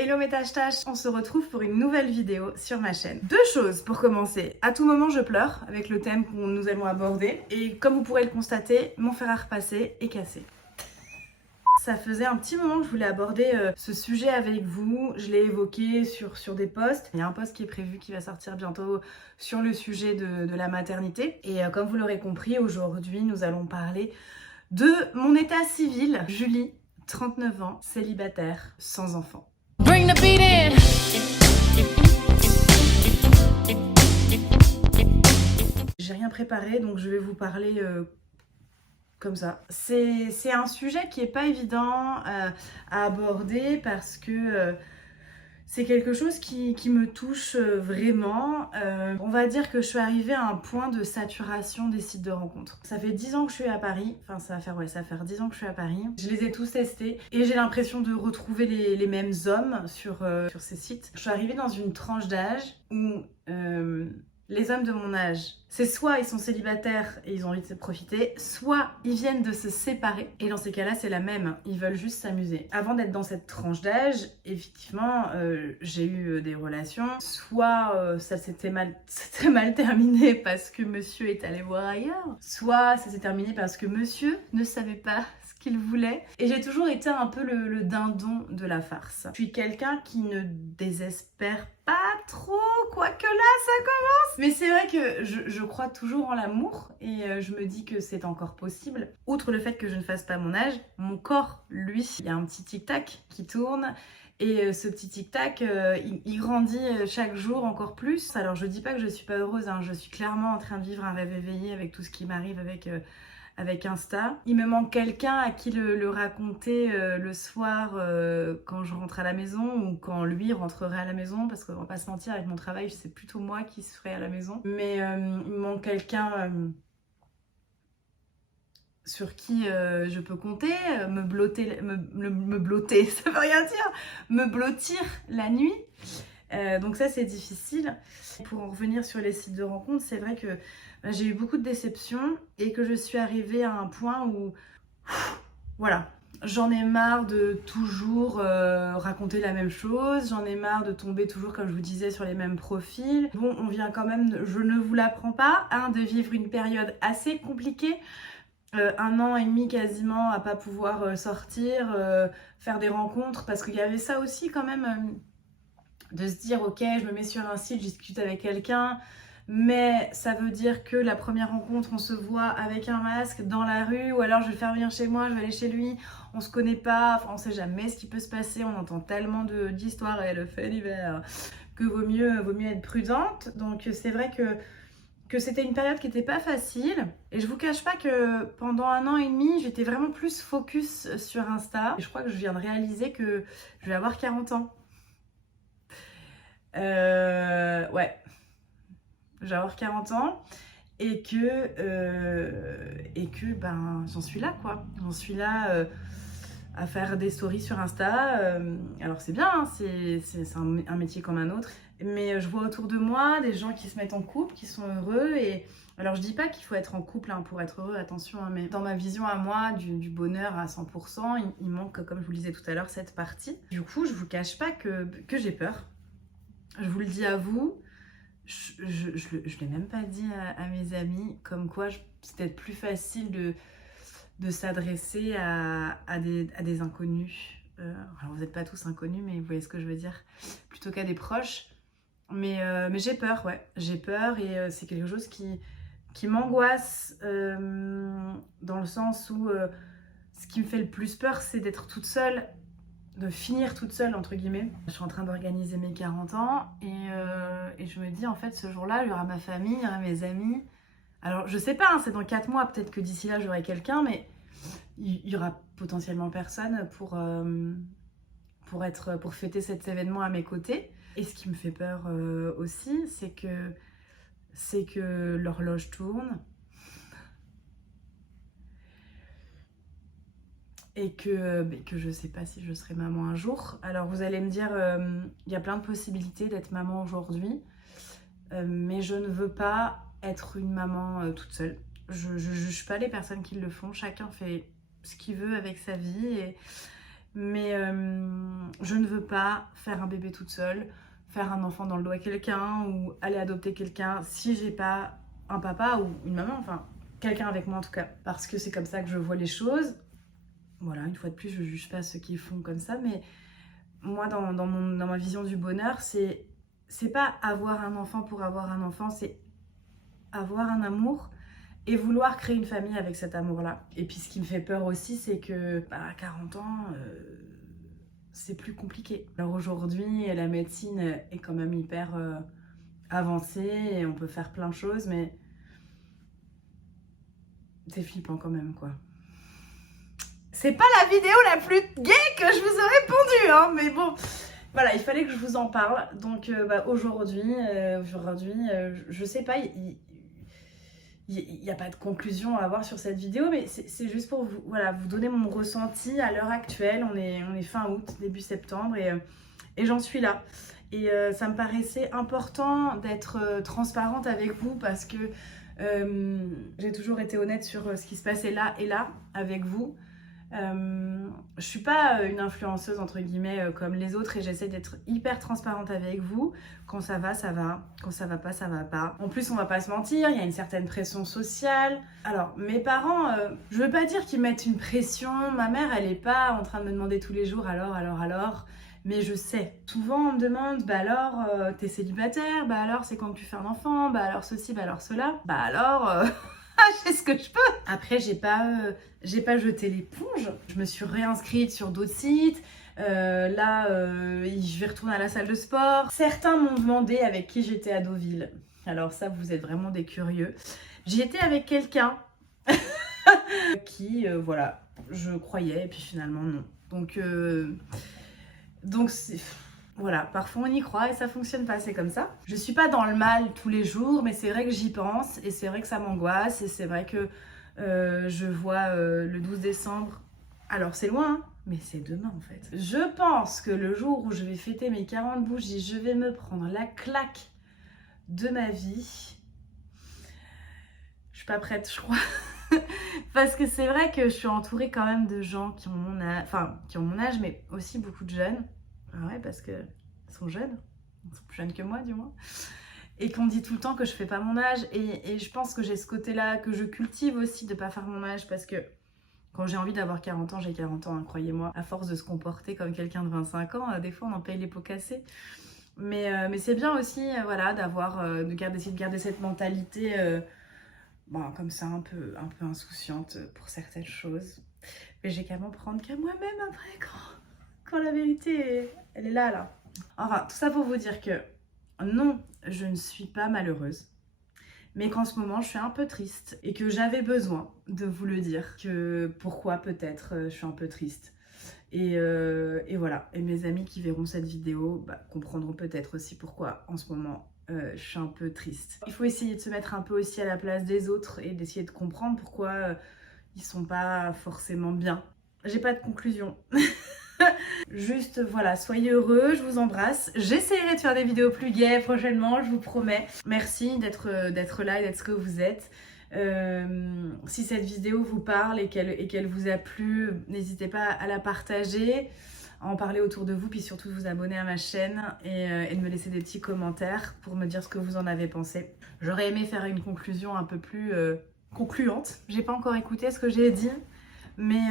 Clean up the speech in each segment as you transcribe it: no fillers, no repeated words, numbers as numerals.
Hello mes tâches, on se retrouve pour une nouvelle vidéo sur ma chaîne. Deux choses pour commencer. À tout moment je pleure avec le thème que nous allons aborder et comme vous pourrez le constater, mon fer à repasser est cassé. Ça faisait un petit moment que je voulais aborder ce sujet avec vous. Je l'ai évoqué sur des posts. Il y a un post qui est prévu qui va sortir bientôt sur le sujet de la maternité. Et comme vous l'aurez compris, aujourd'hui nous allons parler de mon état civil. Julie, 39 ans, célibataire, sans enfant. Bring the beat in. J'ai rien préparé donc je vais vous parler comme ça. C'est un sujet qui est pas évident à aborder parce que c'est quelque chose qui me touche vraiment. On va dire que je suis arrivée à un point de saturation des sites de rencontres. Ça fait 10 ans que je suis à Paris. Enfin, ça va faire 10 ans que je suis à Paris. Je les ai tous testés et j'ai l'impression de retrouver les mêmes hommes sur ces sites. Je suis arrivée dans une tranche d'âge où les hommes de mon âge, c'est soit ils sont célibataires et ils ont envie de se profiter, soit ils viennent de se séparer. Et dans ces cas-là, c'est la même. Ils veulent juste s'amuser. Avant d'être dans cette tranche d'âge, effectivement, j'ai eu des relations. Soit ça s'est très mal terminé parce que monsieur est allé voir ailleurs. Soit ça s'est terminé parce que monsieur ne savait pas ce qu'il voulait. Et j'ai toujours été un peu le dindon de la farce. Je suis quelqu'un qui ne désespère pas trop, quoique là ça commence. Mais c'est vrai que je crois toujours en l'amour et je me dis que c'est encore possible. Outre le fait que je ne fasse pas mon âge, mon corps, lui, il y a un petit tic-tac qui tourne. Et ce petit tic-tac, il grandit chaque jour encore plus. Alors je dis pas que je suis pas heureuse, hein. Je suis clairement en train de vivre un rêve éveillé avec tout ce qui m'arrive avec Insta. Il me manque quelqu'un à qui le raconter le soir quand je rentre à la maison ou quand lui rentrerait à la maison, parce qu'on va pas se mentir, avec mon travail c'est plutôt moi qui serai à la maison. Mais il me manque quelqu'un sur qui je peux compter, me blotter, ça veut rien dire, me blottir la nuit. Donc ça c'est difficile. Pour en revenir sur les sites de rencontres, c'est vrai que j'ai eu beaucoup de déceptions et que je suis arrivée à un point où voilà, j'en ai marre de toujours raconter la même chose, j'en ai marre de tomber toujours, comme je vous disais, sur les mêmes profils. Bon, on vient quand même, je ne vous l'apprends pas, hein, de vivre une période assez compliquée. 1 an et demi quasiment à pas pouvoir sortir, faire des rencontres, parce qu'il y avait ça aussi quand même, de se dire ok, je me mets sur un site, je discute avec quelqu'un, mais ça veut dire que la première rencontre, on se voit avec un masque dans la rue, ou alors je vais le faire venir chez moi, je vais aller chez lui, on se connaît pas, enfin, on sait jamais ce qui peut se passer, on entend tellement d'histoires et le fait divers que vaut mieux être prudente. Donc c'est vrai que c'était une période qui n'était pas facile. Et je vous cache pas que pendant 1 an et demi, j'étais vraiment plus focus sur Insta. Et je crois que je viens de réaliser que je vais avoir 40 ans. Ouais. Je vais avoir 40 ans. Et que ben, j'en suis là, quoi. J'en suis là à faire des stories sur Insta. Alors c'est bien, hein, c'est un métier comme un autre. Mais je vois autour de moi des gens qui se mettent en couple, qui sont heureux. Et alors je dis pas qu'il faut être en couple hein, pour être heureux, attention. Hein, mais dans ma vision à moi du bonheur à 100%, il manque, comme je vous le disais tout à l'heure, cette partie. Du coup, je vous cache pas que j'ai peur. Je vous le dis à vous. Je l'ai même pas dit à mes amis. Comme quoi, c'est peut-être plus facile de s'adresser à des inconnus. Alors vous n'êtes pas tous inconnus, mais vous voyez ce que je veux dire. Plutôt qu'à des proches. Mais j'ai peur, ouais. J'ai peur et c'est quelque chose qui m'angoisse dans le sens où ce qui me fait le plus peur, c'est d'être toute seule, de finir toute seule, entre guillemets. Je suis en train d'organiser mes 40 ans et je me dis, en fait, ce jour-là, il y aura ma famille, il y aura mes amis. Alors, je sais pas, hein, c'est dans 4 mois, peut-être que d'ici là, j'aurai quelqu'un, mais il y aura potentiellement personne pour fêter cet événement à mes côtés. Et ce qui me fait peur aussi, c'est que l'horloge tourne et que je sais pas si je serai maman un jour. Alors vous allez me dire, il y a plein de possibilités d'être maman aujourd'hui, mais je ne veux pas être une maman toute seule. Je juge pas les personnes qui le font, chacun fait ce qu'il veut avec sa vie Mais je ne veux pas faire un bébé toute seule, faire un enfant dans le dos à quelqu'un ou aller adopter quelqu'un si j'ai pas un papa ou une maman, enfin quelqu'un avec moi en tout cas, parce que c'est comme ça que je vois les choses. Voilà, une fois de plus, je juge pas ceux qui font comme ça, mais moi, dans ma vision du bonheur, c'est pas avoir un enfant pour avoir un enfant, c'est avoir un amour et vouloir créer une famille avec cet amour-là. Et puis ce qui me fait peur aussi, c'est que à 40 ans, c'est plus compliqué. Alors aujourd'hui, la médecine est quand même hyper avancée et on peut faire plein de choses, mais c'est flippant quand même, quoi. C'est pas la vidéo la plus gaie que je vous aurais pondue, hein, mais bon, voilà, il fallait que je vous en parle. Donc aujourd'hui, je sais pas, il n'y a pas de conclusion à avoir sur cette vidéo, mais c'est juste pour vous, voilà, vous donner mon ressenti à l'heure actuelle. On est fin août, début septembre, et j'en suis là. Et ça me paraissait important d'être transparente avec vous parce que j'ai toujours été honnête sur ce qui se passait là et là avec vous. Je suis pas une influenceuse entre guillemets comme les autres et j'essaie d'être hyper transparente avec vous. Quand ça va, ça va. Quand ça va pas. En plus, on va pas se mentir, il y a une certaine pression sociale. Alors, mes parents, je veux pas dire qu'ils mettent une pression. Ma mère, elle est pas en train de me demander tous les jours alors. Mais je sais. Souvent, on me demande, bah alors, t'es célibataire, bah alors, c'est quand tu fais un enfant, bah alors ceci, bah alors cela, bah alors... je fais ce que je peux. Après, j'ai pas jeté l'éponge. Je me suis réinscrite sur d'autres sites. Je vais retourner à la salle de sport. Certains m'ont demandé avec qui j'étais à Deauville. Alors ça, vous êtes vraiment des curieux. J'y étais avec quelqu'un qui, voilà, je croyais et puis finalement non. Donc c'est... Voilà, parfois on y croit et ça fonctionne pas, c'est comme ça. Je suis pas dans le mal tous les jours, mais c'est vrai que j'y pense et c'est vrai que ça m'angoisse et c'est vrai que je vois le 12 décembre. Alors c'est loin, hein, mais c'est demain en fait. Je pense que le jour où je vais fêter mes 40 bougies, je vais me prendre la claque de ma vie. Je suis pas prête, je crois. Parce que c'est vrai que je suis entourée quand même de gens qui ont mon âge, enfin qui ont mon âge, mais aussi beaucoup de jeunes. Ah ouais, parce qu'ils sont jeunes, ils sont plus jeunes que moi du moins, et qu'on dit tout le temps que je fais pas mon âge, et je pense que j'ai ce côté-là que je cultive aussi de pas faire mon âge, parce que quand j'ai envie d'avoir 40 ans, j'ai 40 ans, hein, croyez-moi, à force de se comporter comme quelqu'un de 25 ans, des fois on en paye les pots cassés, mais c'est bien aussi, voilà, d'essayer de garder cette mentalité, comme ça, un peu insouciante pour certaines choses, mais j'ai qu'à m'en prendre qu'à moi-même après, quand la vérité, elle est là. Enfin, tout ça pour vous dire que non, je ne suis pas malheureuse. Mais qu'en ce moment, je suis un peu triste et que j'avais besoin de vous le dire. Que pourquoi peut-être je suis un peu triste. Et voilà. Et mes amis qui verront cette vidéo comprendront peut-être aussi pourquoi en ce moment je suis un peu triste. Il faut essayer de se mettre un peu aussi à la place des autres et d'essayer de comprendre pourquoi ils sont pas forcément bien. J'ai pas de conclusion. Juste voilà, soyez heureux, je vous embrasse. J'essaierai de faire des vidéos plus gaies prochainement, je vous promets. Merci d'être là et d'être ce que vous êtes. Si cette vidéo vous parle et qu'elle vous a plu, n'hésitez pas à la partager, à en parler autour de vous, puis surtout de vous abonner à ma chaîne et de me laisser des petits commentaires pour me dire ce que vous en avez pensé. J'aurais aimé faire une conclusion un peu plus concluante. J'ai pas encore écouté ce que j'ai dit. Mais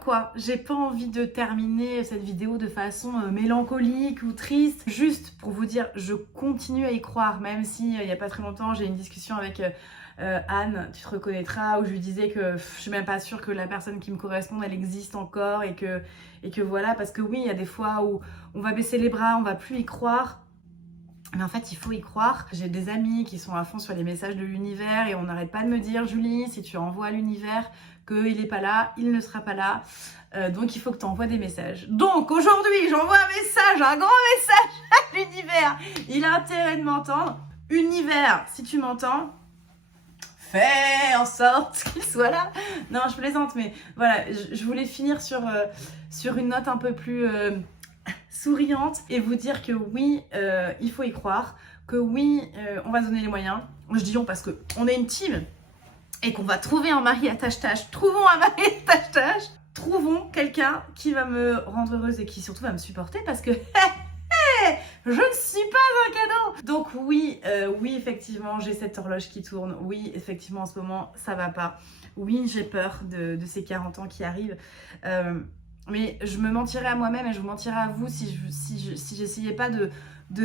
quoi, j'ai pas envie de terminer cette vidéo de façon mélancolique ou triste. Juste pour vous dire, je continue à y croire, même si il y a pas très longtemps, j'ai eu une discussion avec Anne, tu te reconnaîtras, où je lui disais que je suis même pas sûre que la personne qui me correspond, elle existe encore et que voilà, parce que oui, il y a des fois où on va baisser les bras, on va plus y croire. Mais en fait, il faut y croire. J'ai des amis qui sont à fond sur les messages de l'univers et on n'arrête pas de me dire, Julie, si tu envoies à l'univers qu'il n'est pas là, il ne sera pas là. Donc, il faut que tu envoies des messages. Donc, aujourd'hui, j'envoie un message, un grand message à l'univers. Il a intérêt de m'entendre. Univers, si tu m'entends, fais en sorte qu'il soit là. Non, je plaisante, mais voilà, je voulais finir sur une note un peu plus... souriante et vous dire que oui, il faut y croire, que oui, on va se donner les moyens. Je dis on parce qu'on est une team et qu'on va trouver un mari à tâche-tâche, trouvons un mari à tâche-tâche, trouvons quelqu'un qui va me rendre heureuse et qui surtout va me supporter parce que je ne suis pas un cadeau. Donc oui, oui effectivement j'ai cette horloge qui tourne, oui effectivement en ce moment ça va pas, oui j'ai peur de ces 40 ans qui arrivent, mais je me mentirais à moi-même et je vous mentirais à vous si j'essayais pas de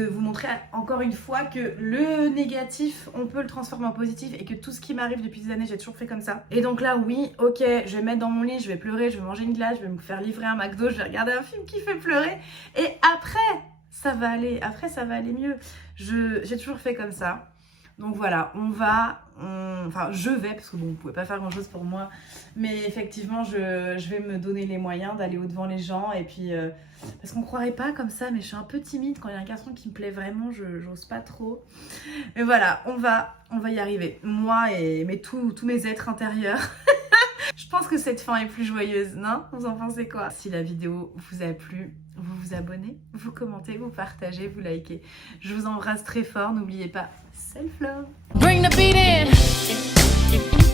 vous montrer encore une fois que le négatif, on peut le transformer en positif et que tout ce qui m'arrive depuis des années, j'ai toujours fait comme ça. Et donc là, oui, ok, je vais me mettre dans mon lit, je vais pleurer, je vais manger une glace, je vais me faire livrer un McDo, je vais regarder un film qui fait pleurer. Et après, ça va aller mieux. J'ai toujours fait comme ça. Donc voilà, enfin je vais, parce que bon, vous pouvez pas faire grand chose pour moi, mais effectivement je vais me donner les moyens d'aller au-devant les gens, et puis, parce qu'on croirait pas comme ça, mais je suis un peu timide, quand il y a un garçon qui me plaît vraiment, j'ose pas trop. Mais voilà, on va y arriver, moi et tous mes êtres intérieurs. Je pense que cette fin est plus joyeuse, non? Vous en pensez quoi? Si la vidéo vous a plu, vous vous abonnez, vous commentez, vous partagez, vous likez. Je vous embrasse très fort, n'oubliez pas, self-love. Bring the beat in.